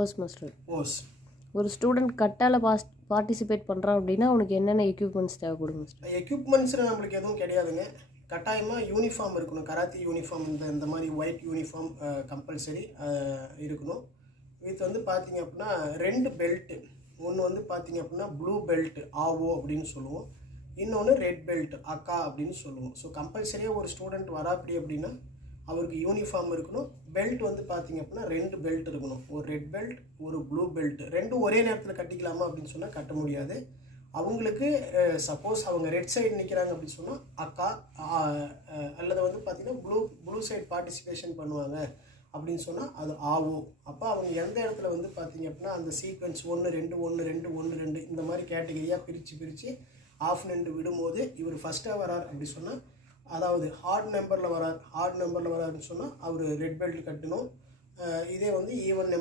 Hose master. Hose. ஒரு student கட்டால participate பண்ணுறான் அப்படின்னா அவனுக்கு என்னென்ன எக்யூப்மெண்ட்ஸ் தேவைப்படும் மாஸ்டர்? எக்யூப்மெண்ட்ஸில் நம்மளுக்கு எதுவும் கிடையாதுங்க. கட்டாயமாக யூனிஃபார்ம் இருக்கணும். கராத்தே யூனிஃபார்ம் இந்த மாதிரி ஒயிட் யூனிஃபார்ம் கம்பல்சரி இருக்கணும். வித் வந்து பார்த்திங்க அப்படின்னா 2 பெல்ட்டு. ஒன்று வந்து பார்த்திங்க அப்படின்னா ப்ளூ பெல்ட் ஆவோ அப்படின்னு சொல்லுவோம். இன்னொன்று ரெட் பெல்ட் அக்கா அப்படின்னு சொல்லுவோம். ஸோ கம்பல்சரியாக ஒரு ஸ்டூடெண்ட் வராப்படி அப்படின்னா அவருக்கு யூனிஃபார்ம் இருக்கணும். பெல்ட் வந்து பார்த்திங்க அப்படின்னா 2 பெல்ட் இருக்கணும். ஒரு ரெட் பெல்ட், ஒரு ப்ளூ பெல்ட். ரெண்டும் ஒரே நேரத்தில் கட்டிக்கலாமா அப்படின்னு சொன்னால் கட்ட முடியாது. அவங்களுக்கு சப்போஸ் அவங்க ரெட் சைடு நிற்கிறாங்க அப்படின்னு சொன்னால் அக்கா, அல்லது வந்து பார்த்திங்கன்னா ப்ளூ சைடு பார்ட்டிசிபேஷன் பண்ணுவாங்க அப்படின்னு சொன்னால் அது ஆவோ. அப்போ அவங்க எந்த இடத்துல வந்து பார்த்திங்க அப்படின்னா அந்த சீக்வன்ஸ் 1 2 1 2 1 2 இந்த மாதிரி கேட்டகரியாக பிரித்து ஆஃப் நின்று விடும்போது இவர் ஃபஸ்ட்டாக வரார் அப்படி சொன்னால், அதாவது ஹார்ட் நம்பரில் வராருன்னு சொன்னால் அவர் ரெட் பெல்ட் கட்டணும். இதே வந்து ஈவன்